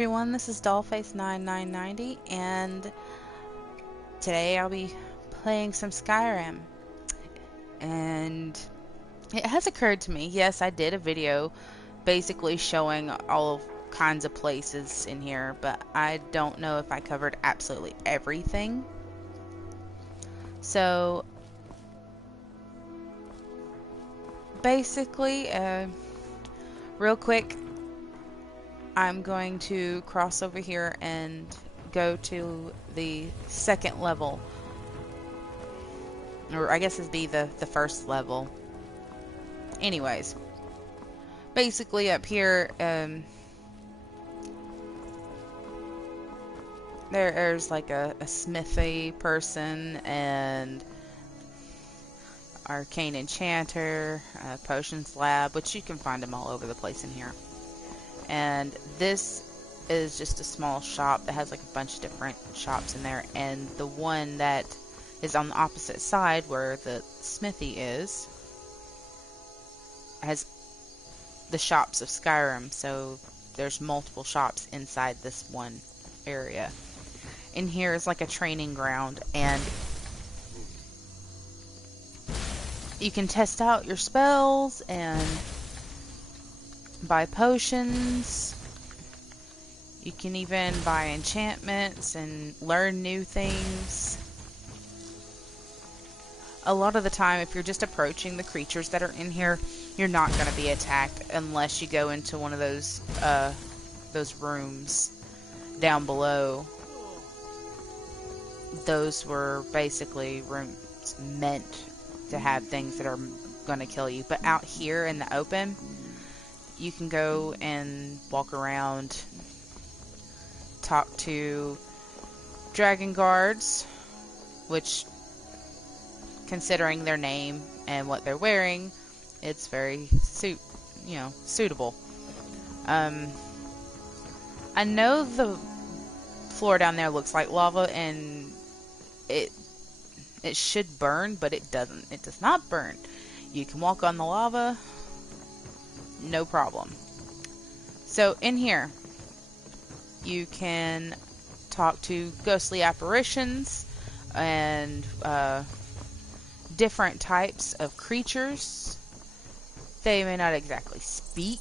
Everyone, this is DollFace9990 and today I'll be playing some Skyrim. And it has occurred to me, yes, I did a video basically showing all kinds of places in here, but I don't know if I covered absolutely everything. So basically, real quick, I'm going to cross over here and go to the second level, or I guess it'd be the first level. Anyways, basically up here, there's like a smithy person and arcane enchanter, potions lab, which you can find them all over the place in here. And this is just a small shop that has like a bunch of different shops in there, and the one that is on the opposite side where the smithy is has the shops of Skyrim, so there's multiple shops inside this one area. In here is like a training ground, and you can test out your spells and buy potions. You can even buy enchantments and learn new things. A lot of the time, if you're just approaching the creatures that are in here, you're not going to be attacked unless you go into one of those rooms down below. Those were basically rooms meant to have things that are going to kill you. But out here in the open, you can go and walk around, talk to dragon guards, which, considering their name and what they're wearing, it's very suitable. I know the floor down there looks like lava, and it should burn, but it doesn't. It does not burn. You can walk on the lava, no problem. So in here, you can talk to ghostly apparitions and different types of creatures. They may not exactly speak,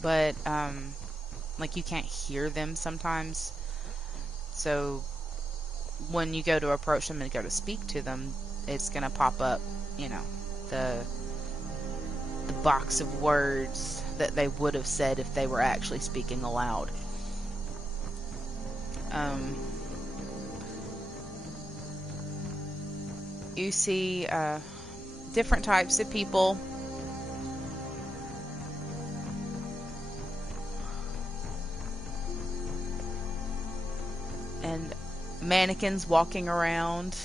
but like you can't hear them sometimes. So when you go to approach them and go to speak to them, it's gonna pop up, the box of words that they would have said if they were actually speaking aloud. You see different types of people. And mannequins walking around.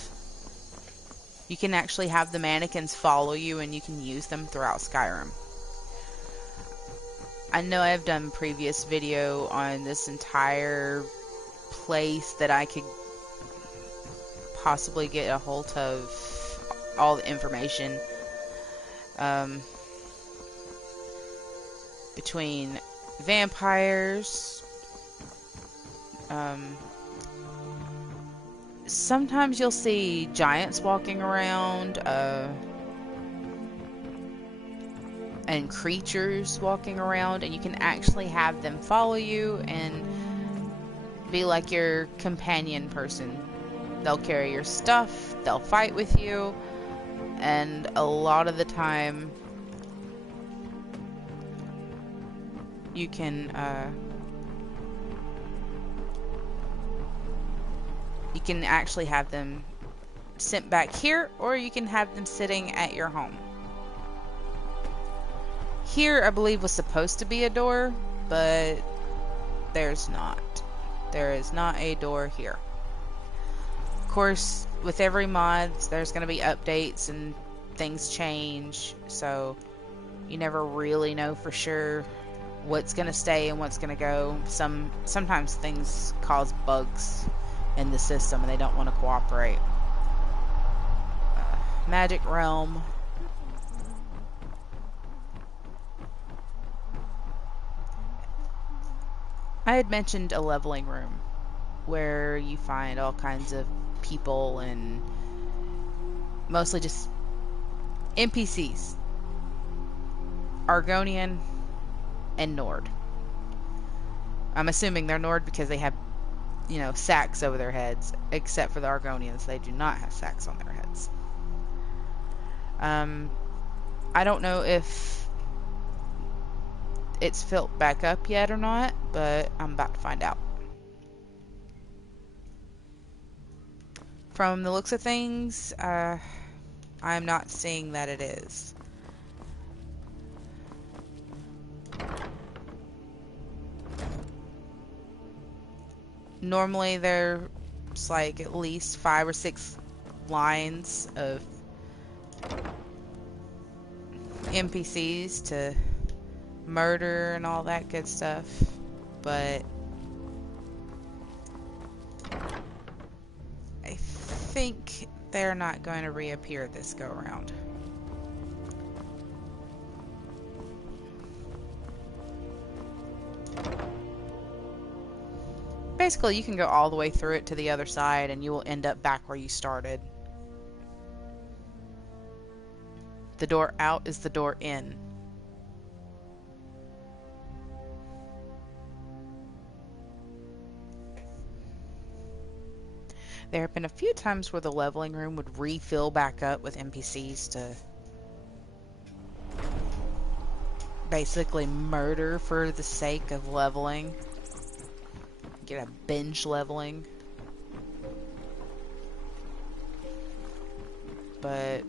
You can actually have the mannequins follow you, and you can use them throughout Skyrim. I know I've done a previous video on this entire place that I could possibly get a hold of all the information between vampires. Sometimes you'll see giants walking around, and creatures walking around, and you can actually have them follow you and be like your companion person. They'll carry your stuff, they'll fight with you, and a lot of the time you can actually have them sent back here, or you can have them sitting at your home. Here, I believe, was supposed to be a door, but there's not. There is not a door here. Of course, with every mod, there's going to be updates and things change, so you never really know for sure what's going to stay and what's going to go. Sometimes things cause bugs in the system and they don't want to cooperate. Magic Realm. I had mentioned a leveling room where you find all kinds of people and mostly just NPCs. Argonian and Nord. I'm assuming they're Nord because they have, you know, sacks over their heads, except for the Argonians. They do not have sacks on their heads. I don't know if it's filled back up yet or not, but I'm about to find out. From the looks of things, I'm not seeing that it is. Normally there's like at least 5 or 6 lines of NPCs to murder and all that good stuff, but I think they're not going to reappear this go around. Basically, you can go all the way through it to the other side and you will end up back where you started. The door out is the door in. There have been a few times where the leveling room would refill back up with NPCs to basically murder for the sake of leveling. Get a binge leveling. But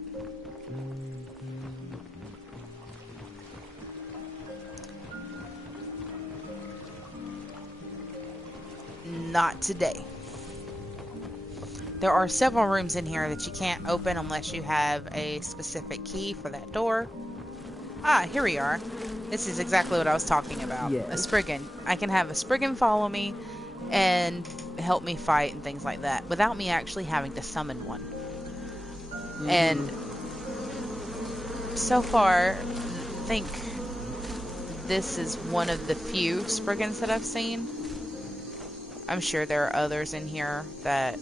not today. There are several rooms in here that you can't open unless you have a specific key for that door. Ah, here we are. This is exactly what I was talking about. Yes. A Spriggan. I can have a Spriggan follow me and help me fight and things like that without me actually having to summon one. Mm-hmm. And so far, I think this is one of the few Spriggans that I've seen. I'm sure there are others in here that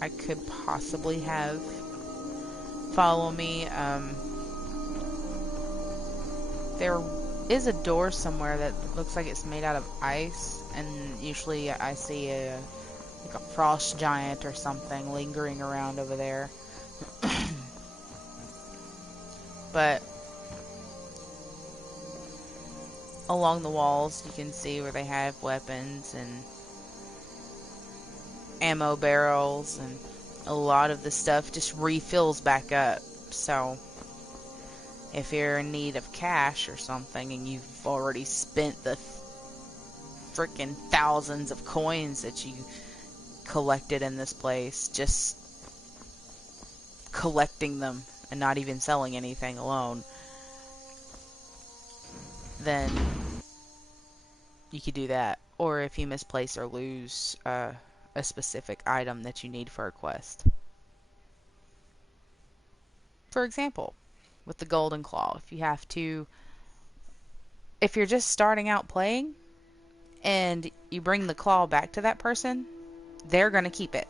I could possibly have follow me. There is a door somewhere that looks like it's made out of ice, and usually I see like a frost giant or something lingering around over there. But along the walls you can see where they have weapons and ammo barrels, and a lot of the stuff just refills back up. So if you're in need of cash or something and you've already spent the freaking thousands of coins that you collected in this place, just collecting them and not even selling anything alone, then you could do that. Or if you misplace or lose a specific item that you need for a quest. For example, with the Golden Claw, if you're just starting out playing and you bring the claw back to that person, they're going to keep it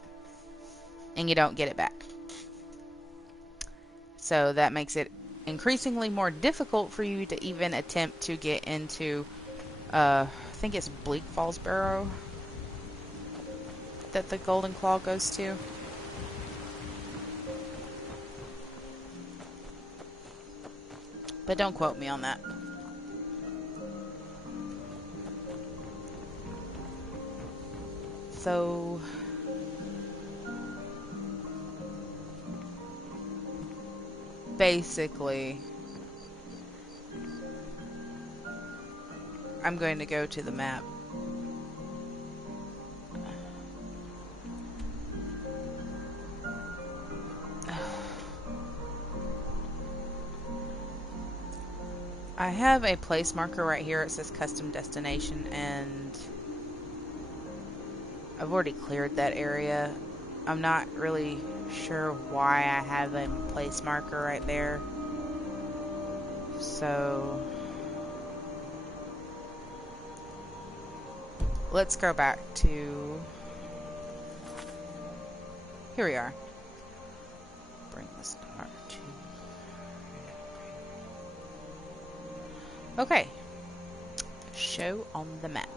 and you don't get it back. So that makes it increasingly more difficult for you to even attempt to get into I think it's Bleak Falls Barrow that the Golden Claw goes to. But don't quote me on that. So basically, I'm going to go to the map. I have a place marker right here. It says custom destination, and I've already cleared that area. I'm not really sure why I have a place marker right there. So let's go back to... Here we are. Bring the star to... Okay. Show on the map.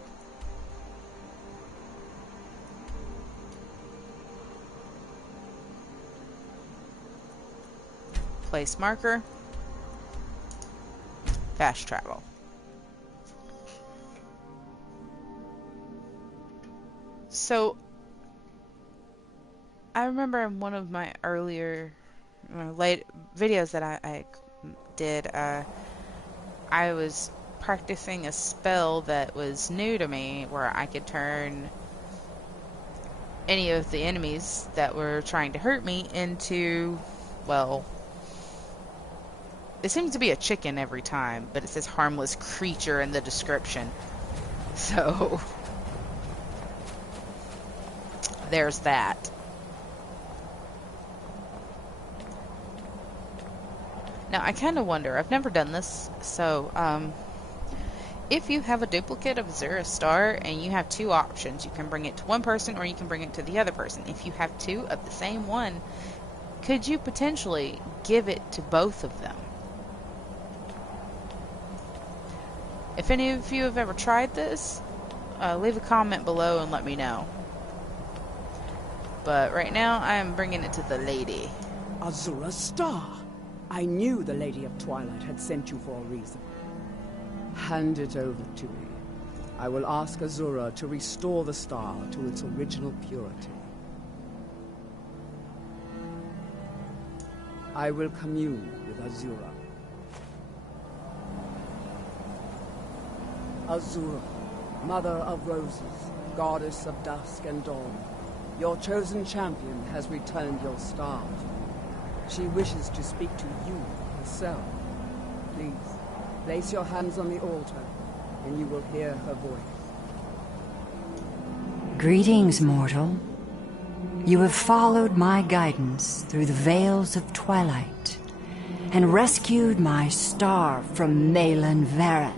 Place marker. Fast travel. So, I remember in one of my earlier late videos that I did, I was practicing a spell that was new to me where I could turn any of the enemies that were trying to hurt me into, well, it seems to be a chicken every time, but it says harmless creature in the description. So, there's that. Now, I kind of wonder, I've never done this, so, if you have a duplicate of Azura Star and you have two options, you can bring it to one person or you can bring it to the other person. If you have two of the same one, could you potentially give it to both of them? If any of you have ever tried this, leave a comment below and let me know. But right now, I am bringing it to the lady. Azura Star! I knew the Lady of Twilight had sent you for a reason. Hand it over to me. I will ask Azura to restore the star to its original purity. I will commune with Azura. Azura, Mother of Roses, Goddess of Dusk and Dawn, your chosen champion has returned your star. She wishes to speak to you herself. Please, place your hands on the altar, and you will hear her voice. Greetings, mortal. You have followed my guidance through the veils of twilight, and rescued my star from Malin Varen.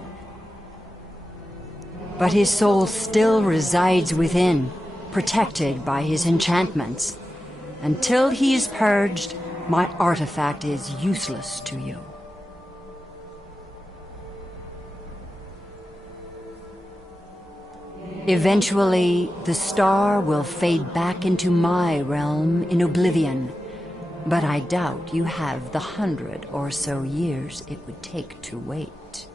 But his soul still resides within, protected by his enchantments. Until he is purged, my artifact is useless to you. Eventually, the star will fade back into my realm in oblivion, but I doubt you have the 100 or so years it would take to wait.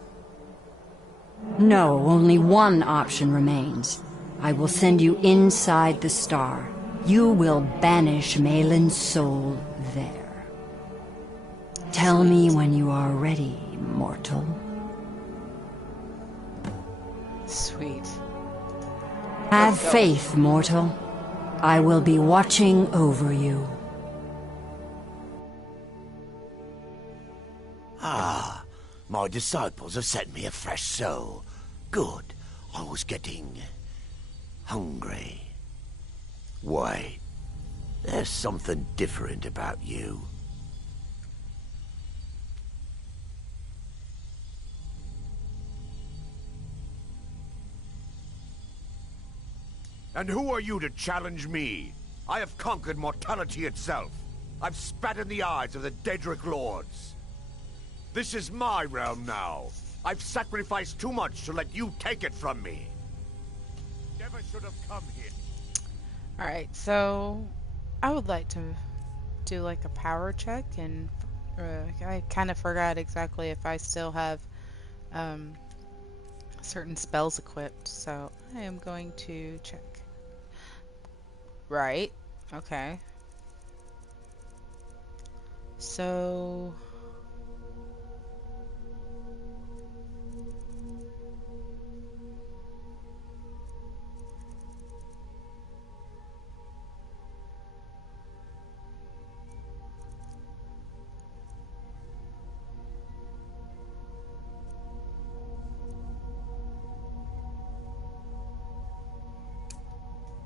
No, only one option remains. I will send you inside the star. You will banish Malin's soul there. Tell me when you are ready, mortal. Sweet. Have faith, mortal. I will be watching over you. Ah, my disciples have sent me a fresh soul. Good. I was getting hungry. Wait, there's something different about you. And who are you to challenge me? I have conquered mortality itself. I've spat in the eyes of the Daedric Lords. This is my realm now. I've sacrificed too much to let you take it from me. Never should have come here. Alright, so I would like to do like a power check, and I kind of forgot exactly if I still have certain spells equipped, so I am going to check. Right, okay. So...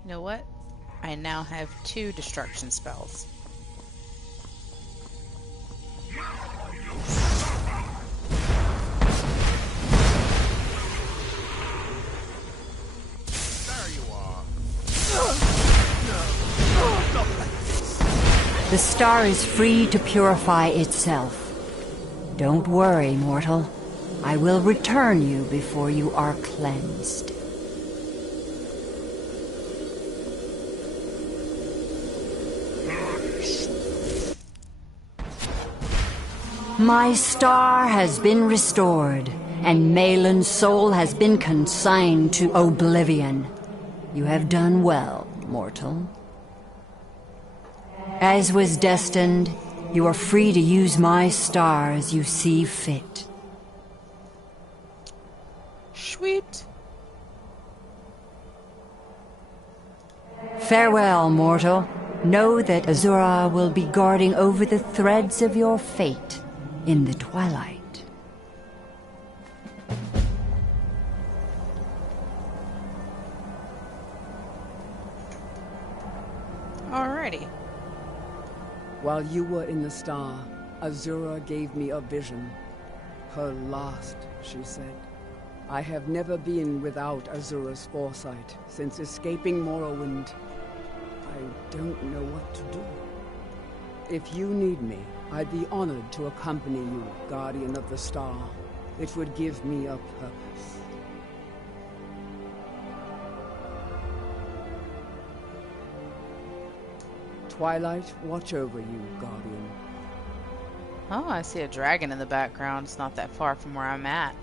You know what? I now have 2 destruction spells. The star is free to purify itself. Don't worry, mortal. I will return you before you are cleansed. My star has been restored, and Malin's soul has been consigned to oblivion. You have done well, mortal. As was destined, you are free to use my star as you see fit. Sweet. Farewell, mortal. Know that Azura will be guarding over the threads of your fate in the twilight. Alrighty. While you were in the star, Azura gave me a vision. Her last, she said. I have never been without Azura's foresight since escaping Morrowind. I don't know what to do. If you need me, I'd be honored to accompany you, Guardian of the Star. It would give me a purpose. Twilight, watch over you, Guardian. Oh, I see a dragon in the background. It's not that far from where I'm at.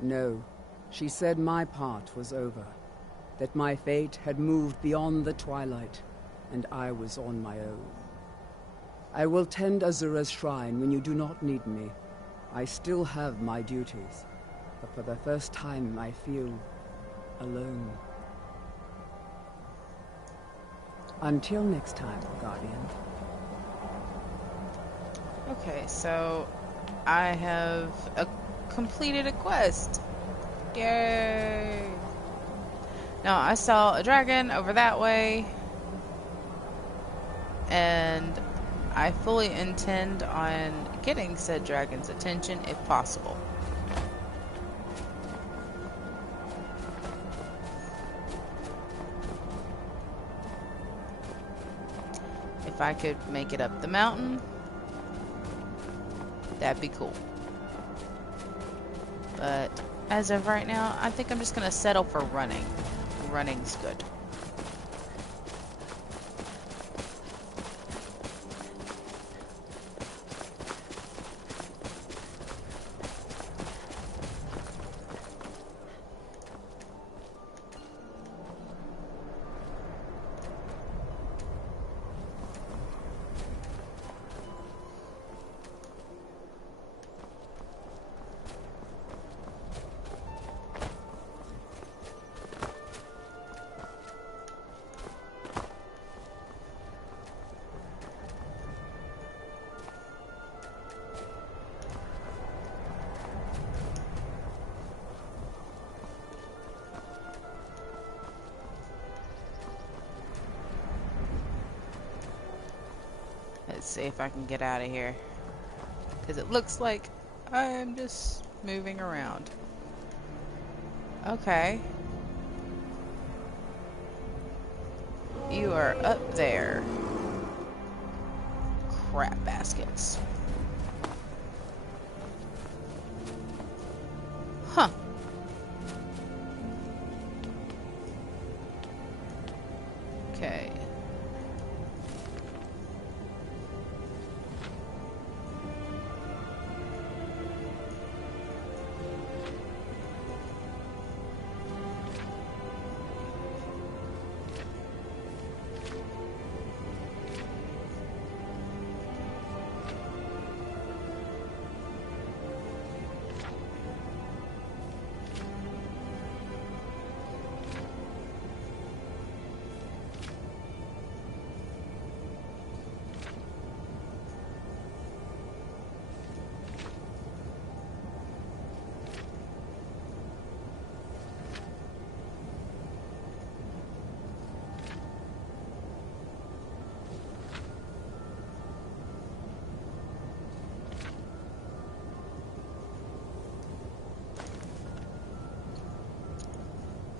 No, she said my part was over. That my fate had moved beyond the twilight, and I was on my own. I will tend Azura's shrine when you do not need me. I still have my duties, but for the first time I feel alone. Until next time, Guardian. Okay, so I have completed a quest. Yay! Now, I saw a dragon over that way, and I fully intend on getting said dragon's attention if possible. If I could make it up the mountain, that'd be cool. But as of right now, I think I'm just gonna settle for running. Running's good. Let's see if I can get out of here. Because it looks like I'm just moving around. Okay. You are up there. Crap baskets. Huh. Okay.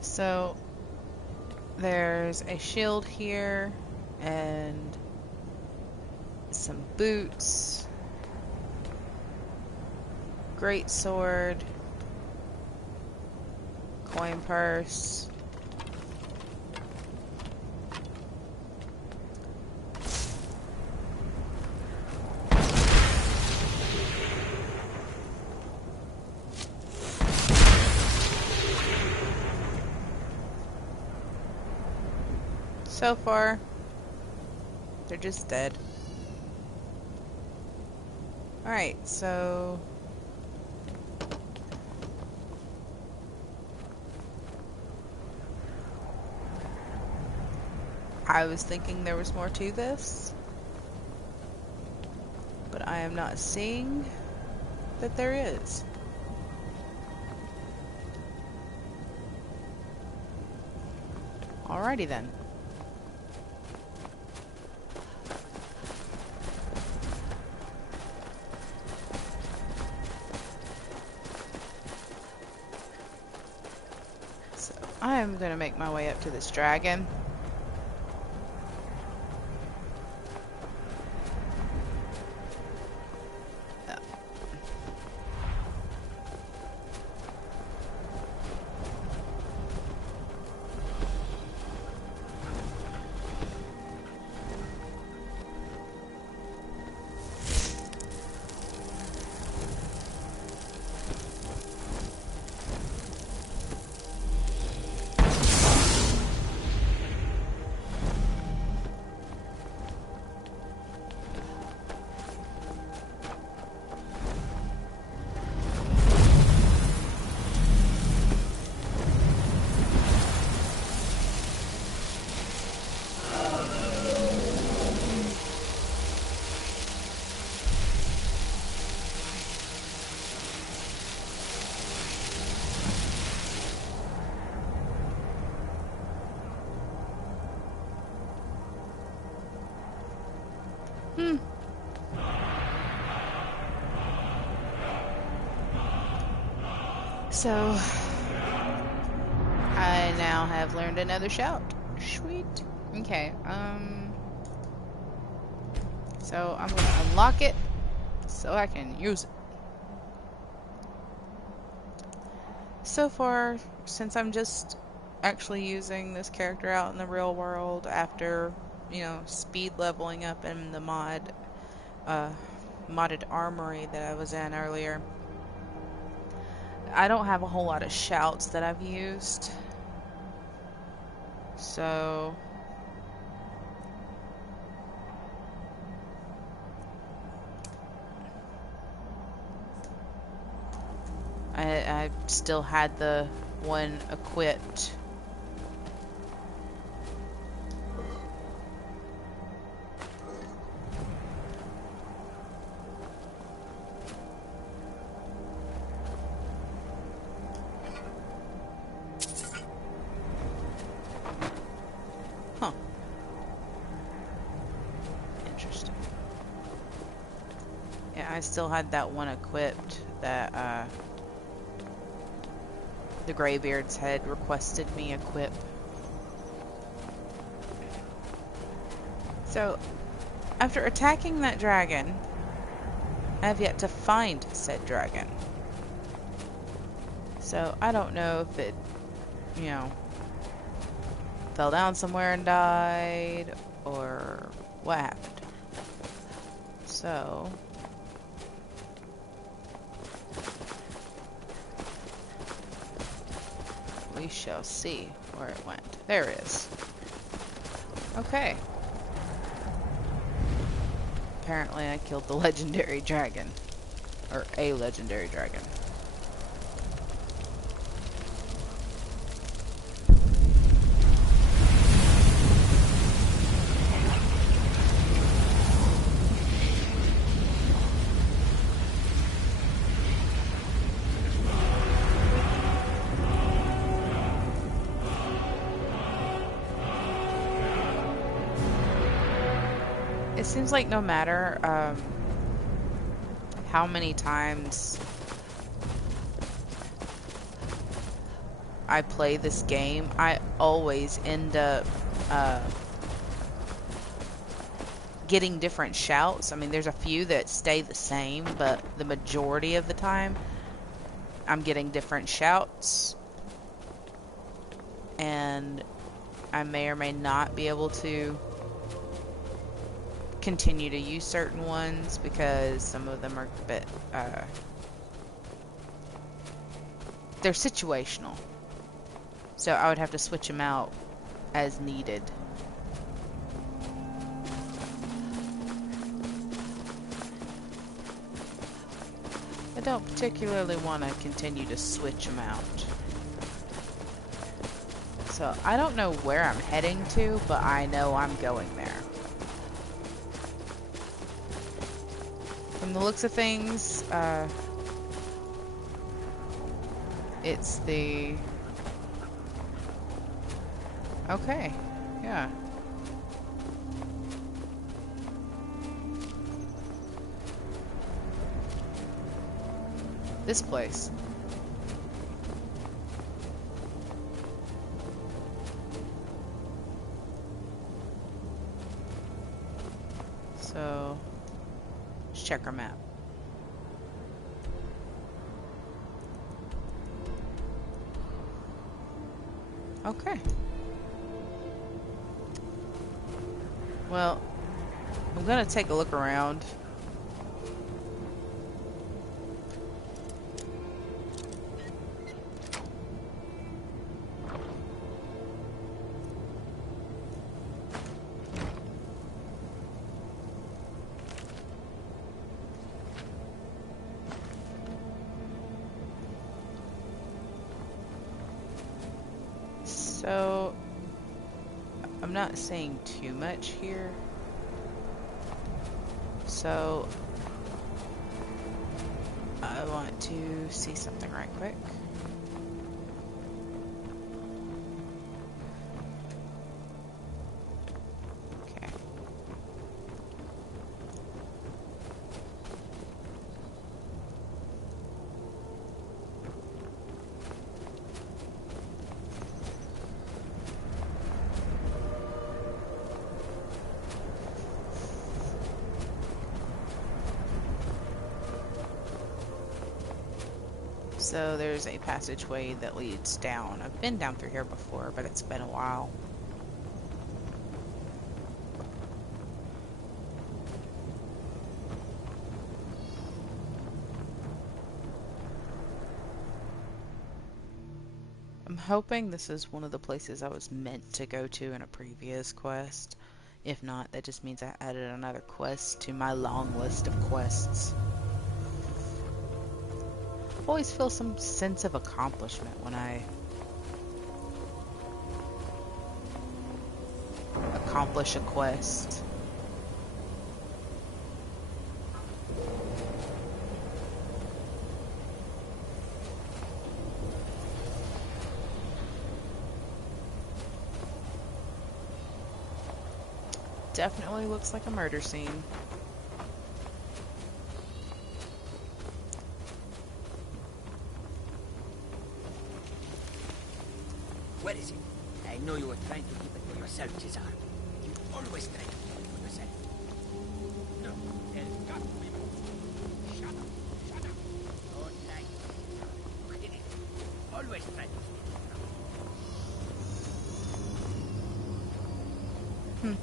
So, There's a shield here, and some boots, great sword, coin purse, so far they're just dead. Alright, so I was thinking there was more to this, but I am not seeing that there is. Alrighty then. So I'm gonna make my way up to this dragon. So, I now have learned another shout. Sweet. Okay, so I'm gonna unlock it so I can use it. So far, since I'm just actually using this character out in the real world after, you know, speed leveling up in the modded armory that I was in earlier, I don't have a whole lot of shouts that I've used. So I still had the one equipped. Huh. Interesting. Yeah, I still had that one equipped that the Greybeards had requested me equip. So, after attacking that dragon, I have yet to find said dragon. So, I don't know if it, you know, fell down somewhere and died, or what happened. So, we shall see where it went. There it is. Okay. Apparently I killed the legendary dragon. Or a legendary dragon. It seems like no matter how many times I play this game, I always end up getting different shouts. I mean, there's a few that stay the same, but the majority of the time, I'm getting different shouts. And I may or may not be able to continue to use certain ones because some of them are a bit, they're situational. So I would have to switch them out as needed. I don't particularly want to continue to switch them out. So I don't know where I'm heading to, but I know I'm going there. From the looks of things, it's the... Okay, yeah. This place. So, let's check our map. Okay. Well, I'm gonna take a look around. So, I'm not saying too much here. So, I want to see something right quick. Okay. So there's a passageway that leads down. I've been down through here before, but it's been a while. I'm hoping this is one of the places I was meant to go to in a previous quest. If not, that just means I added another quest to my long list of quests. I always feel some sense of accomplishment when I accomplish a quest. Definitely looks like a murder scene. Where is it? I know you were trying to keep it for yourself, Cesar. You always try to keep it for yourself. No, there's got to be more. Shut up, shut up. Don't lie. You hit it. Always try to keep it from me.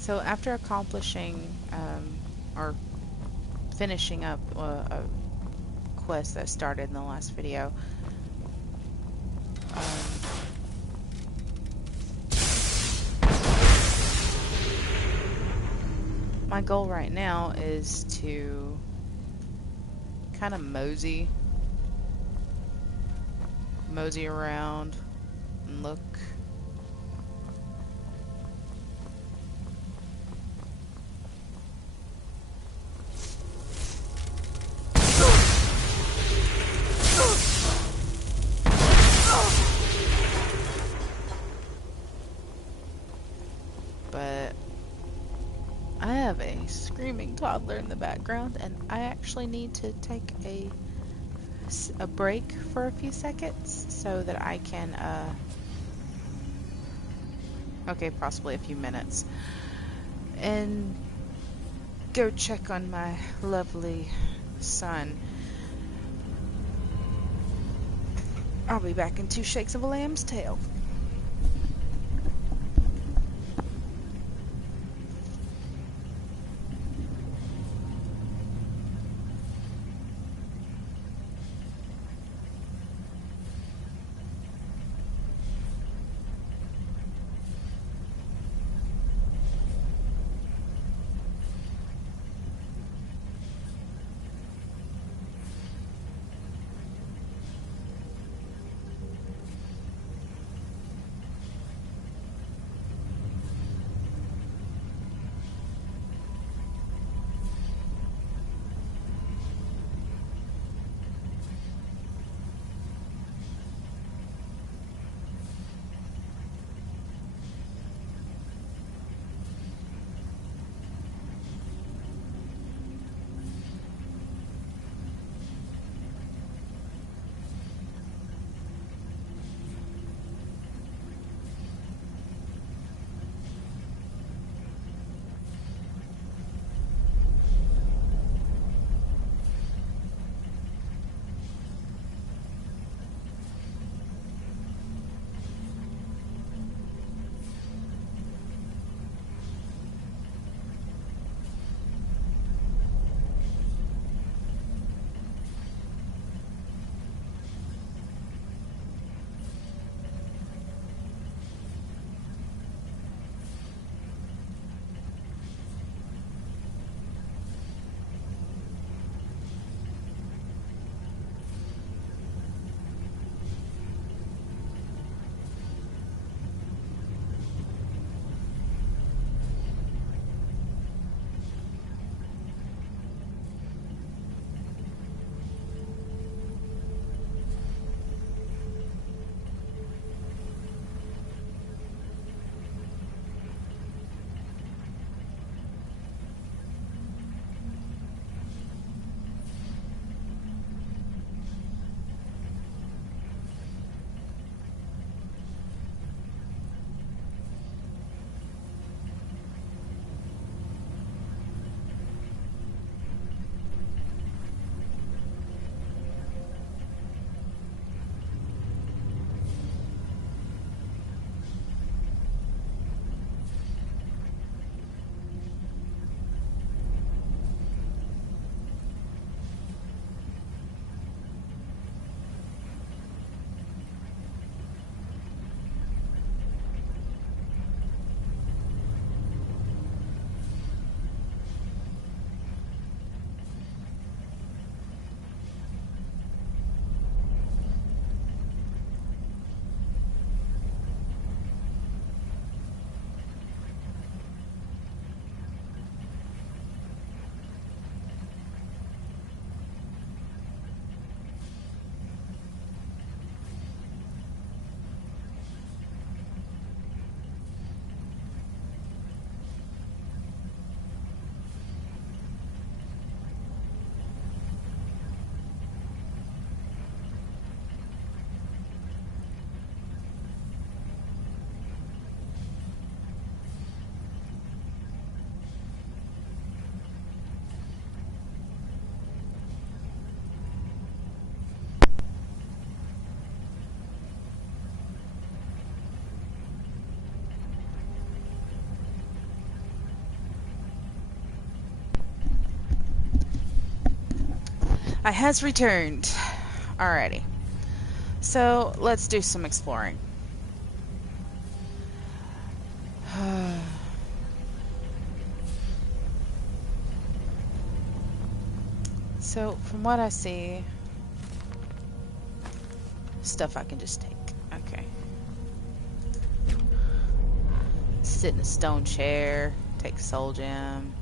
So after accomplishing or finishing up a quest that started in the last video, my goal right now is to kind of mosey around and look. I have a screaming toddler in the background, and I actually need to take a break for a few seconds so that I can, okay, possibly a few minutes, and go check on my lovely son. I'll be back in 2 shakes of a lamb's tail. I has returned. Alrighty. So, let's do some exploring. So, from what I see, stuff I can just take. Okay. Sit in a stone chair, take a soul gem.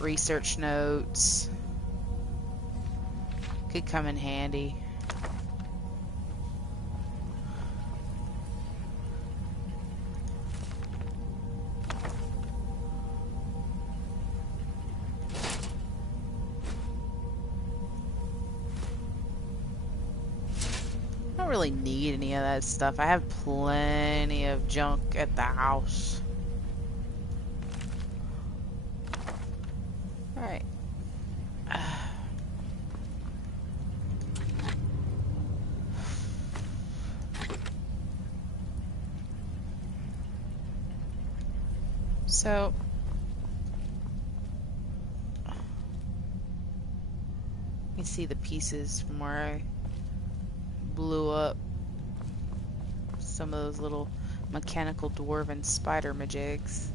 Research notes. Could come in handy. don't really need any of that stuff. I have plenty of junk at the house. Alright. So you see the pieces from where I blew up some of those little mechanical dwarven spider majigs.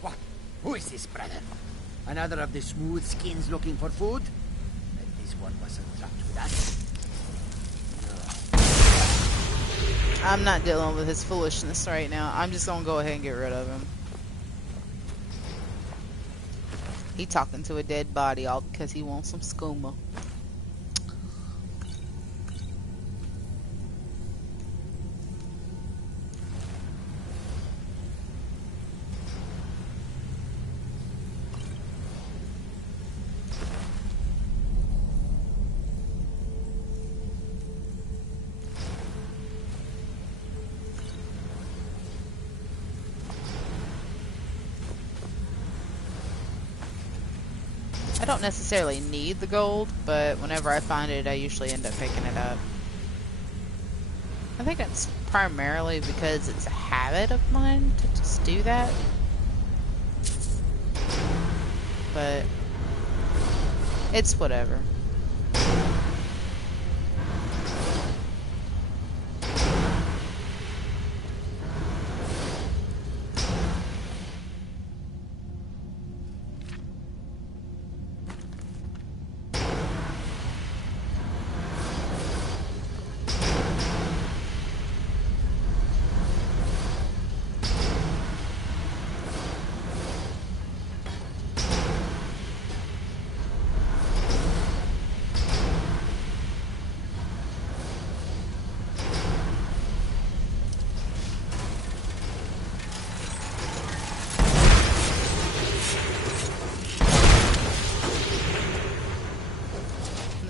What? Who is this, brother? Another of the smooth skins looking for food? Bet this one wasn't trapped with us. I'm not dealing with his foolishness right now. I'm just gonna go ahead and get rid of him. He talking to a dead body all because he wants some skooma. I don't necessarily need the gold, but whenever I find it, I usually end up picking it up. I think it's primarily because it's a habit of mine to just do that. But it's whatever.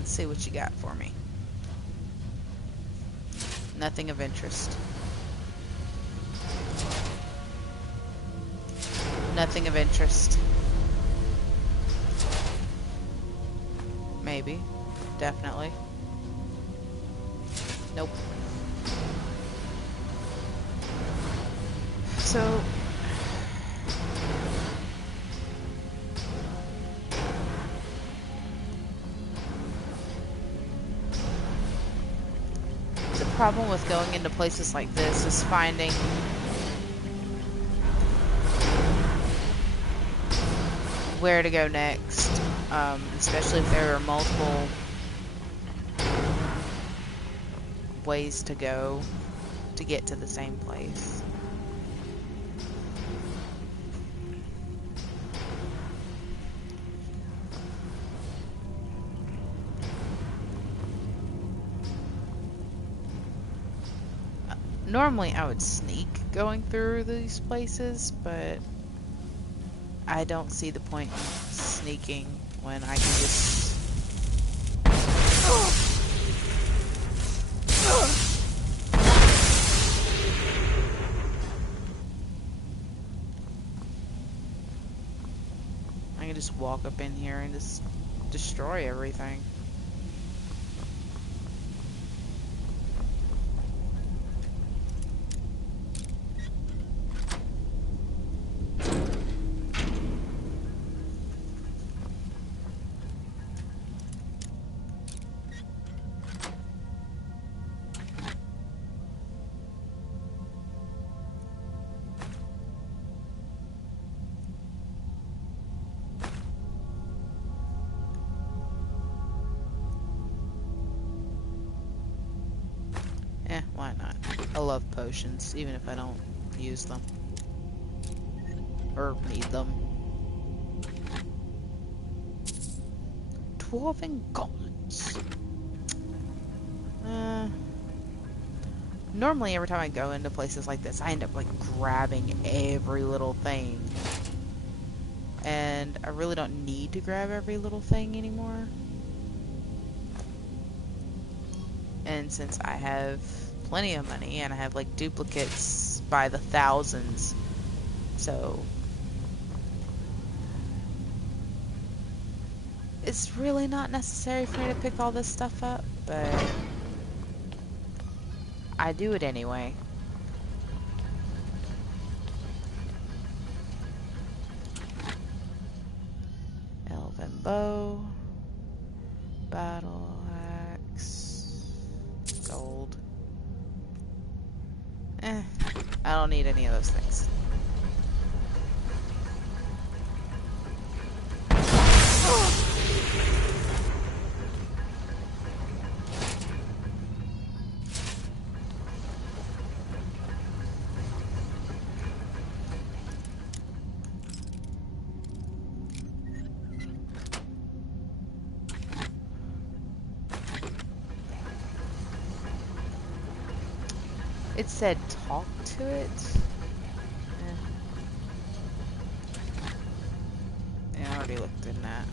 See what you got for me. Nothing of interest. Nothing of interest. Maybe. Definitely. Nope. So problem with going into places like this is finding where to go next, especially if there are multiple ways to go to get to the same place. Normally I would sneak going through these places, but I don't see the point in sneaking when I can just... I can can just walk up in here and just destroy everything. Why not? I love potions, even if I don't use them. Or need them. Dwarven gauntlets. Normally every time I go into places like this, I end up like grabbing every little thing. And I really don't need to grab every little thing anymore. And since I have plenty of money and I have like duplicates by the thousands, so it's really not necessary for me to pick all this stuff up, but I do it anyway. Elven bow, battle axe, gold. I don't need any of those things. It said talk to it. Yeah, I already looked in that.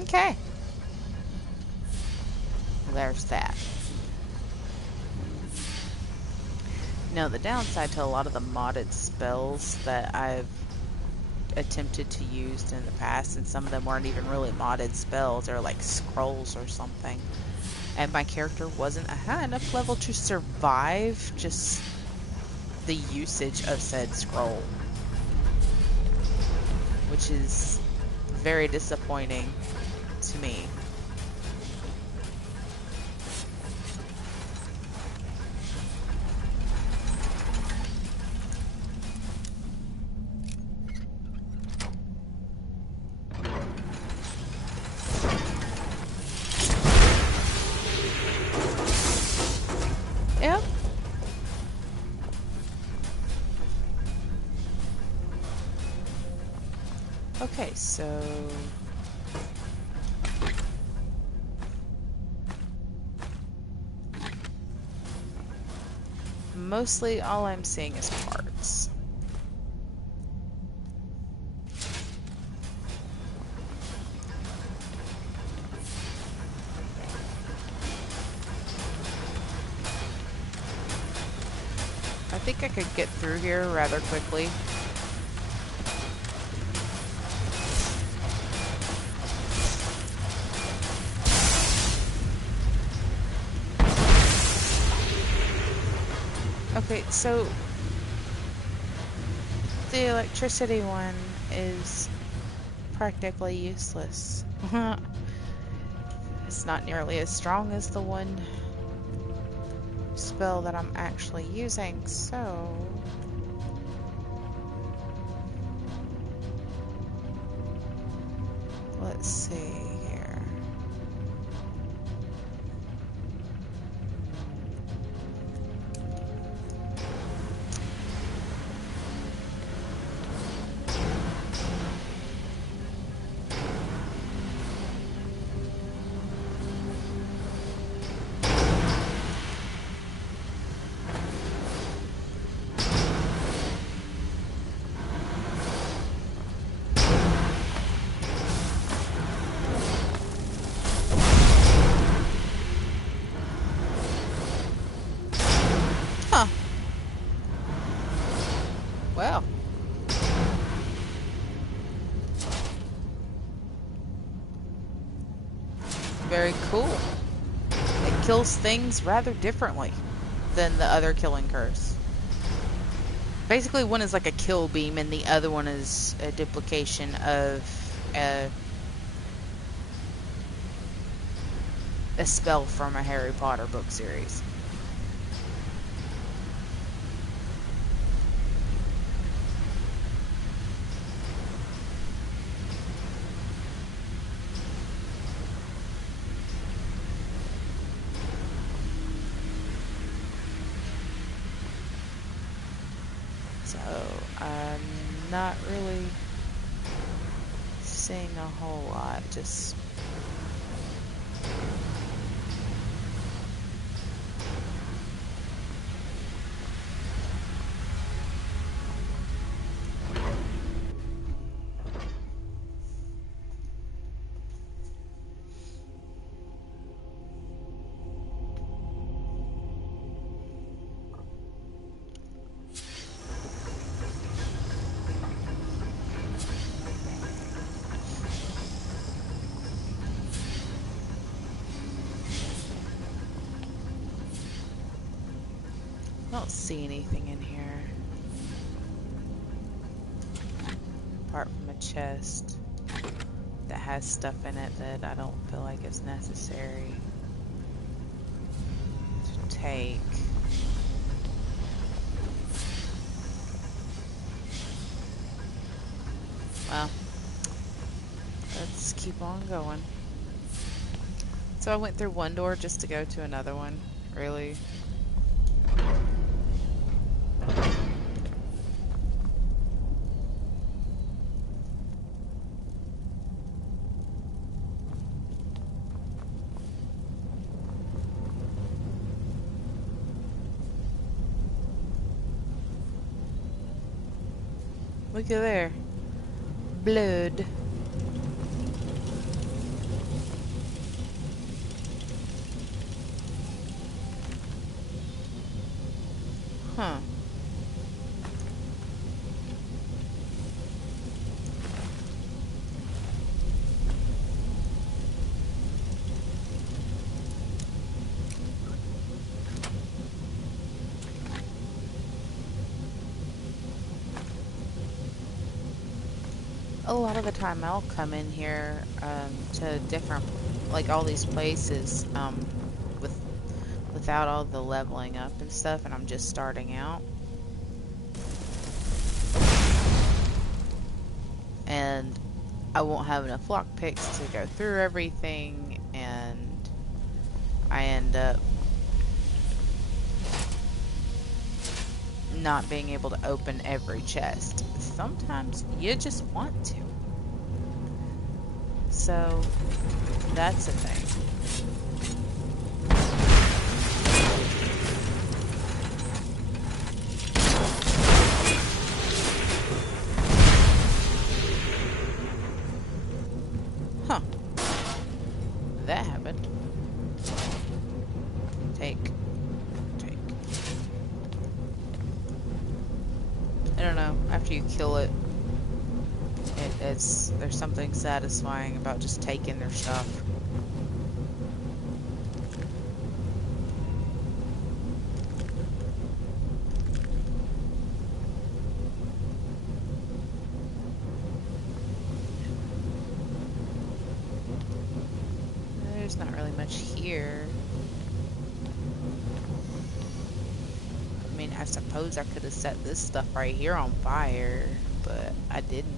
Okay. There's that. Now, the downside to a lot of the modded spells that I've attempted to use in the past, and some of them weren't even really modded spells, they're like scrolls or something, and my character wasn't a high enough level to survive just the usage of said scroll, which is very disappointing to me. Yep. Okay, so mostly all I'm seeing is parts. I think I could get through here rather quickly. Okay, so the electricity one is practically useless. It's not nearly as strong as the one spell that I'm actually using, so let's see here. Well. Very cool. It kills things rather differently than the other killing curse. Basically, one is like a kill beam, and the other one is a duplication of a spell from a Harry Potter book series. So, I'm not really seeing a whole lot, just... I don't see anything in here. Apart from a chest that has stuff in it that I don't feel like is necessary to take. Well, let's keep on going. So I went through one door just to go to another one. Really? Look at there. Blood. Huh. A lot of the time I'll come in here to different, like all these places without all the leveling up and stuff, and I'm just starting out. And I won't have enough lockpicks to go through everything, and I end up not being able to open every chest. Sometimes you just want to. So that's a thing. Huh. That happened. Take. I don't know, after you kill it, there's something satisfying about just taking their stuff. There's not really much here. I mean, I suppose I could have set this stuff right here on fire, but I didn't.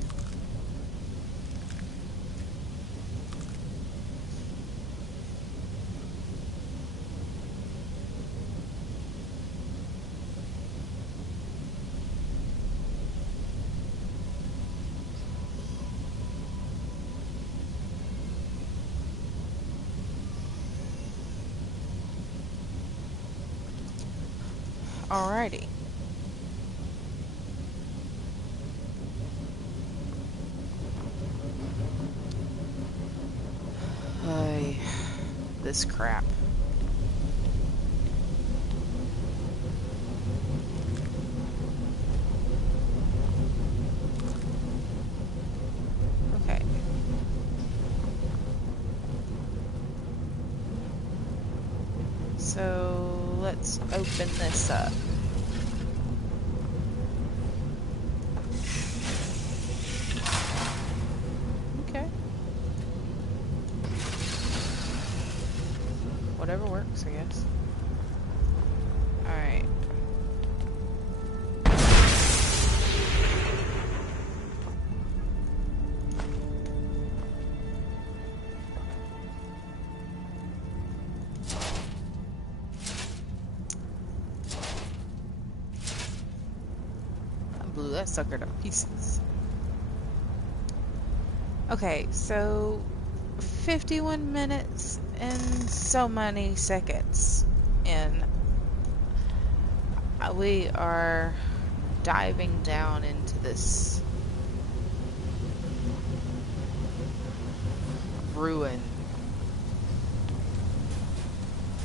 Alrighty. This crap. Let's open this up. Okay. Whatever works, I guess. Alright. Blew that sucker to pieces. Okay, so 51 minutes and so many seconds in. We are diving down into this ruin.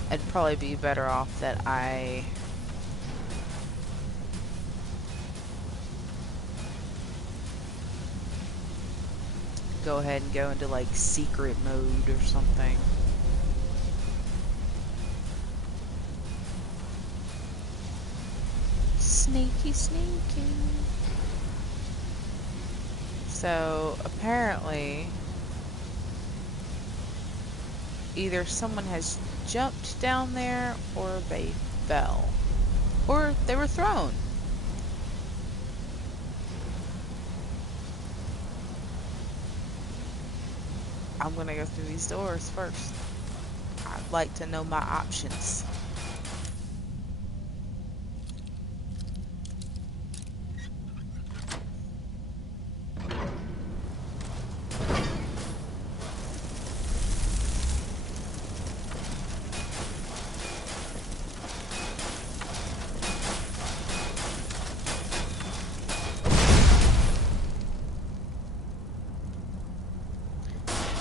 I'd probably be better off that I go ahead and go into like secret mode or something. Sneaky, sneaky. So apparently either someone has jumped down there or they fell or they were thrown. I'm gonna go through these doors first. I'd like to know my options.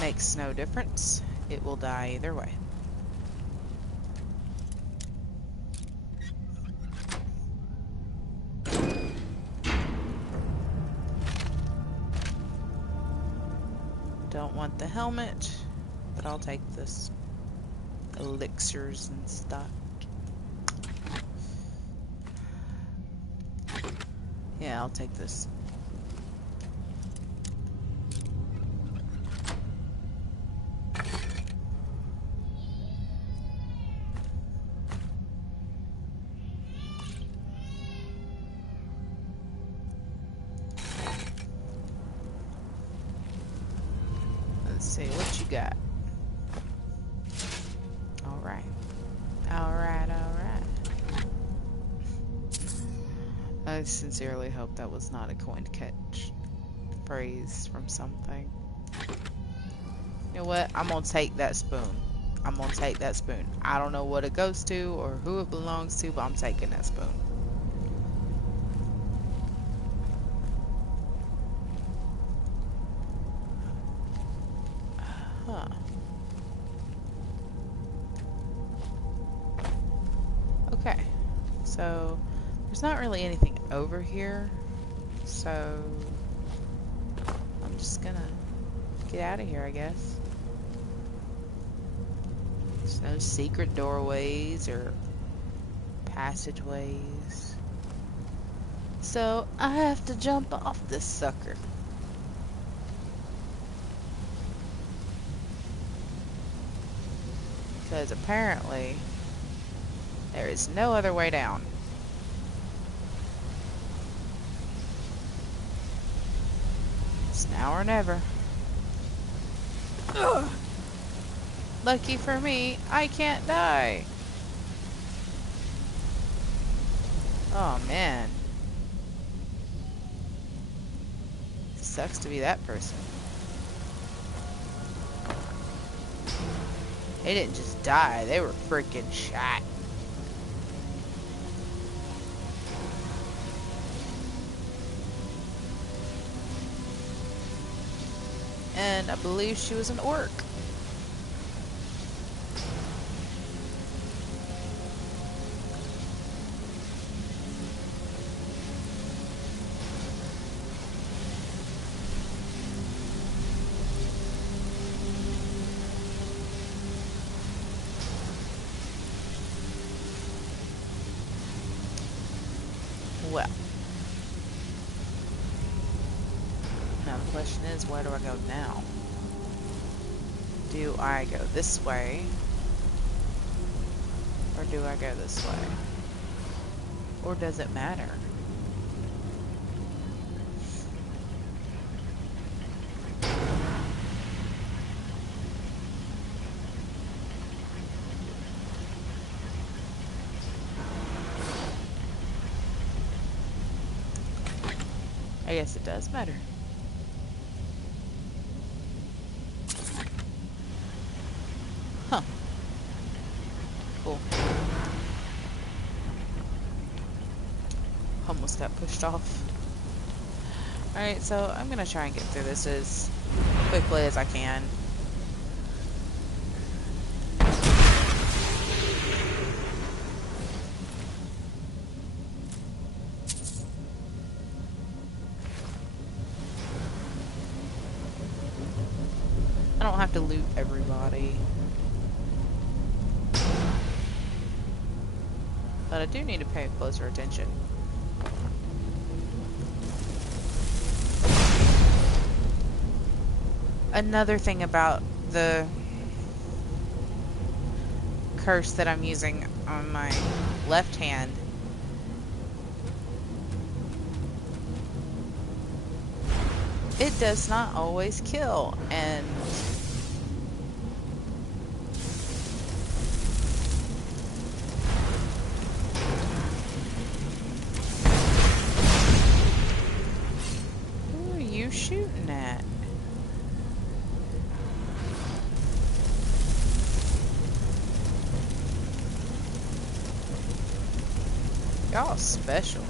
Makes no difference. It will die either way. Don't want the helmet, but I'll take this elixirs and stuff. Yeah, I'll take this. Let's see what you got. Alright. Alright, alright. I sincerely hope that was not a coin catch phrase from something. You know what? I'm gonna take that spoon. I'm gonna take that spoon. I don't know what it goes to or who it belongs to, but I'm taking that spoon. Huh. Okay. So, there's not really anything over here. So, I'm just gonna get out of here, I guess. There's no secret doorways or passageways. So, I have to jump off this sucker. Because apparently, there is no other way down. It's now or never. Ugh. Lucky for me, I can't die. Oh man. Sucks to be that person. They didn't just die, they were freaking shot. And I believe she was an orc. Well. Now the question is, where do I go now? Do I go this way? Or do I go this way? Or does it matter? I guess it does matter. Huh. Cool. Almost got pushed off. Alright, so I'm gonna try and get through this as quickly as I can. I don't have to loot everybody. But I do need to pay closer attention. Another thing about the curse that I'm using on my left hand, it does not always kill, and who are you shooting at? Y'all special.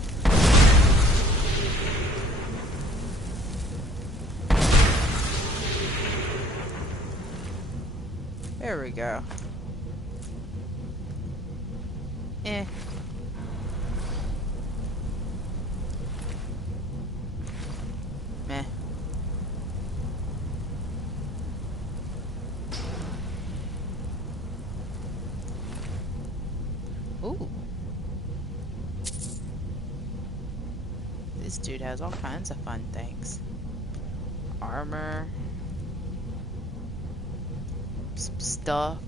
There we go. Eh. Meh. Ooh. This dude has all kinds of fun things. Armor. Some stuff.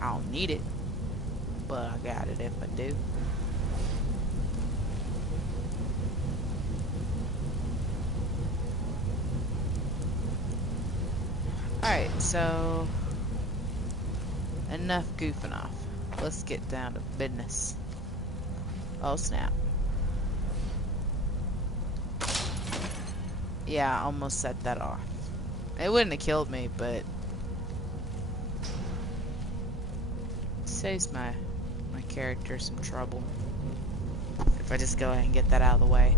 I don't need it, but I got it if I do. Alright, so enough goofing off. Let's get down to business. Oh snap. Yeah, I almost set that off. It wouldn't have killed me, but saves my character some trouble if I just go ahead and get that out of the way.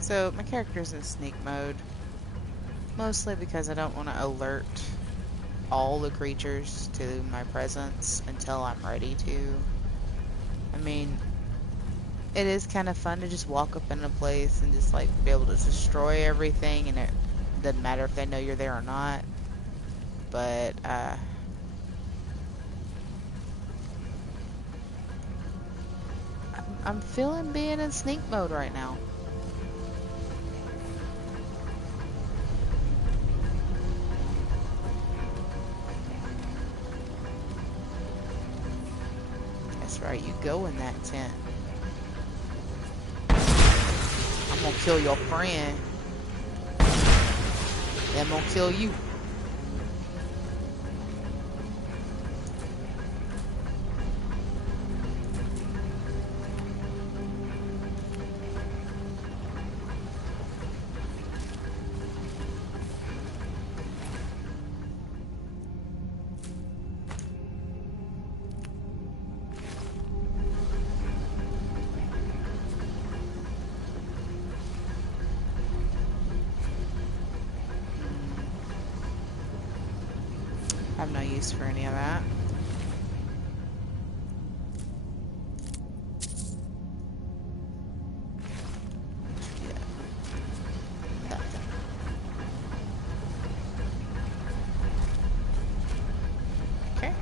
So my character's in sneak mode, mostly because I don't want to alert all the creatures to my presence until I'm ready to. I mean, it is kind of fun to just walk up in a place and just like be able to destroy everything, and it doesn't matter if they know you're there or not. But I'm feeling being in sneak mode right now. That's right, you go in that tent. I'm gonna kill your friend. Then I'm gonna kill you. I have no use for any of that. Okay.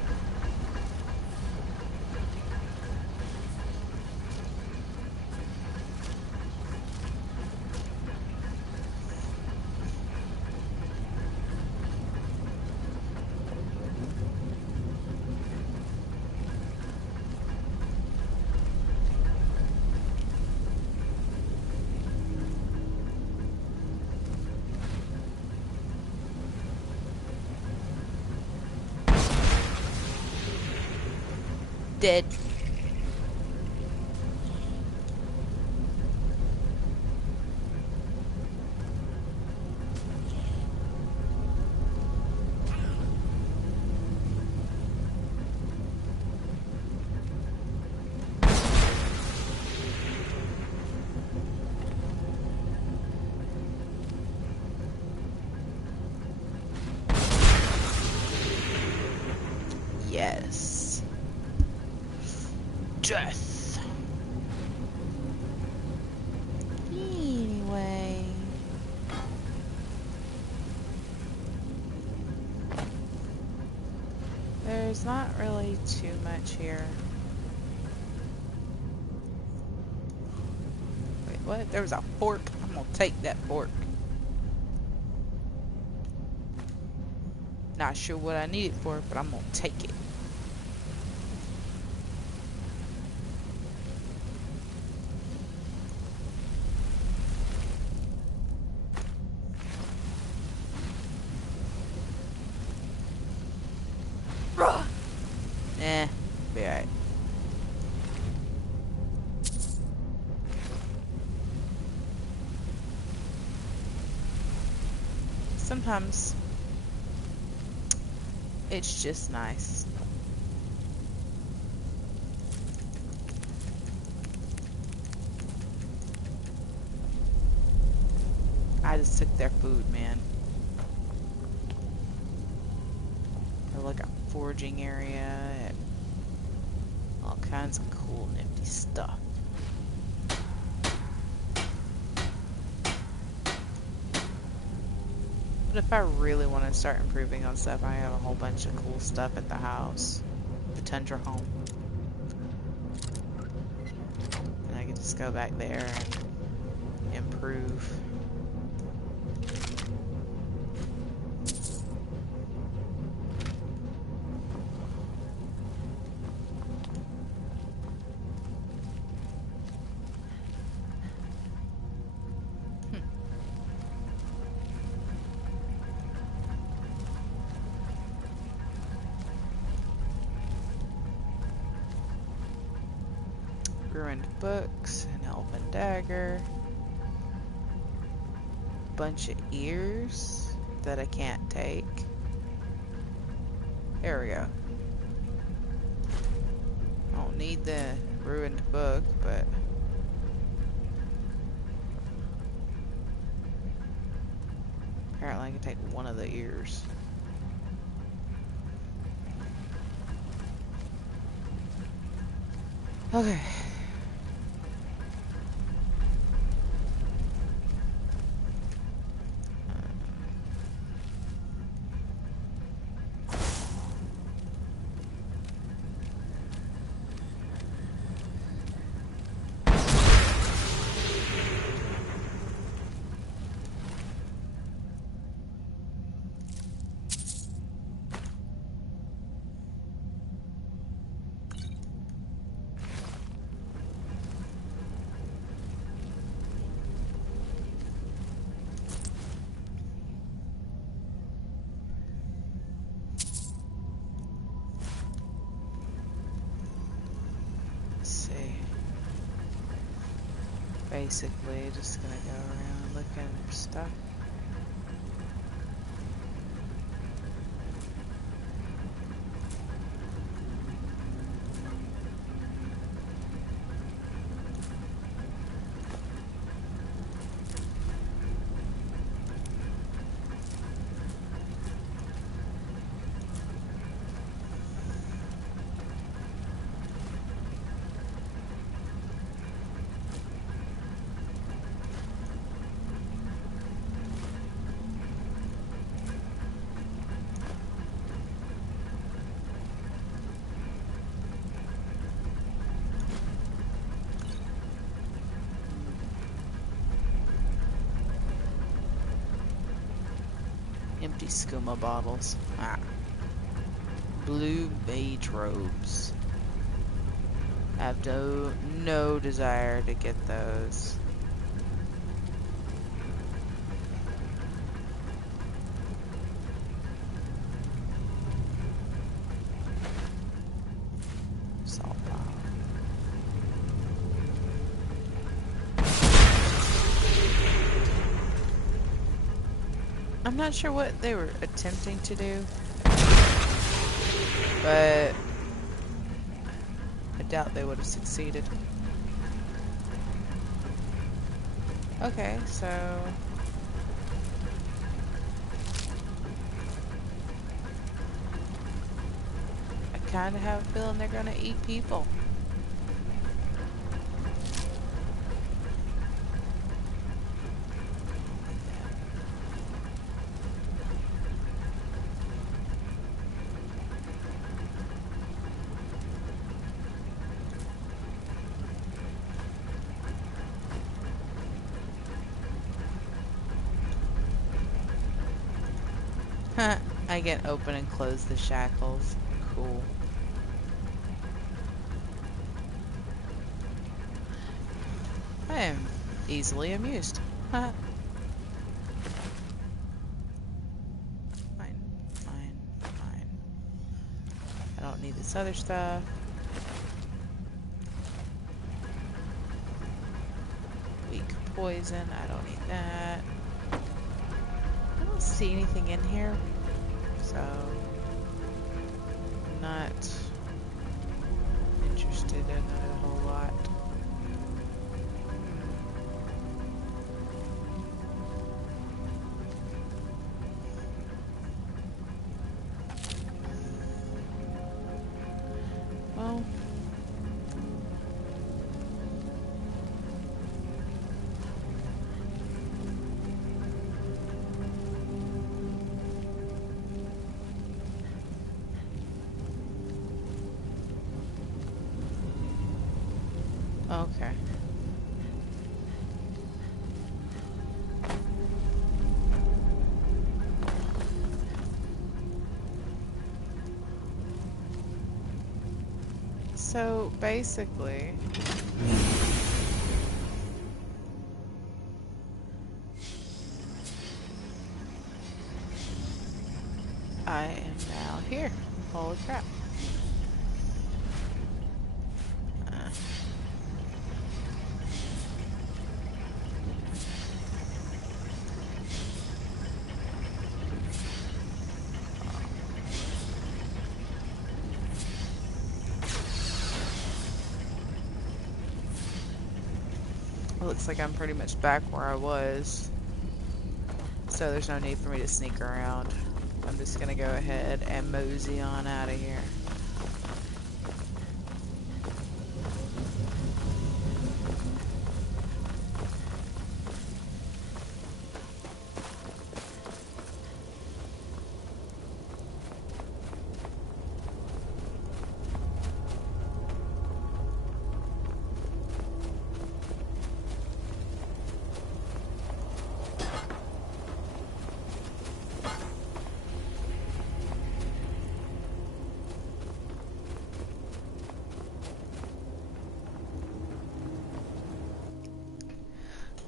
Dead. Yes. Death. Anyway. There's not really too much here. Wait, what? There was a fork. I'm gonna take that fork. Not sure what I need it for, but I'm gonna take it. Be alright. Sometimes it's just nice. I just took their food, man. There's like a foraging area and all kinds of cool nifty stuff. But if I really want to start improving on stuff, I have a whole bunch of cool stuff at the house. The Tundra home. And I can just go back there and improve. Ruined books, an elven dagger, bunch of ears that I can't take. There we go. I don't need the ruined book, but apparently I can take one of the ears. Okay. Basically, just gonna go around looking for stuff. Empty skooma bottles. Ah. Blue mage robes. I have no desire to get those. Salt bottle. I'm not sure what they were attempting to do, but I doubt they would have succeeded. Okay, so I kind of have a feeling they're gonna eat people. I can open and close the shackles. Cool. I am easily amused. Fine, fine, fine. I don't need this other stuff. Weak poison, I don't need that. I don't see anything in here. So, I'm not interested in it a whole lot. Well, okay. So basically, I am now here. Holy crap. Looks like I'm pretty much back where I was, so there's no need for me to sneak around. I'm just gonna go ahead and mosey on out of here.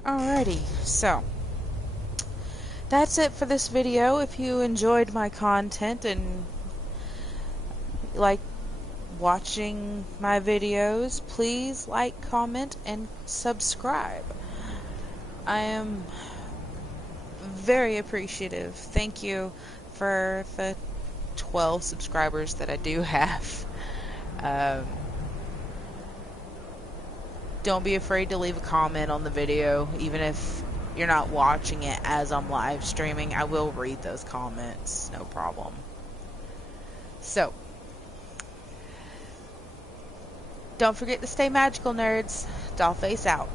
Alrighty, so that's it for this video. If you enjoyed my content and like watching my videos, please like, comment, and subscribe. I am very appreciative. Thank you for the 12 subscribers that I do have. Don't be afraid to leave a comment on the video, even if you're not watching it as I'm live streaming. I will read those comments, no problem. So, don't forget to stay magical, nerds. DollFace out.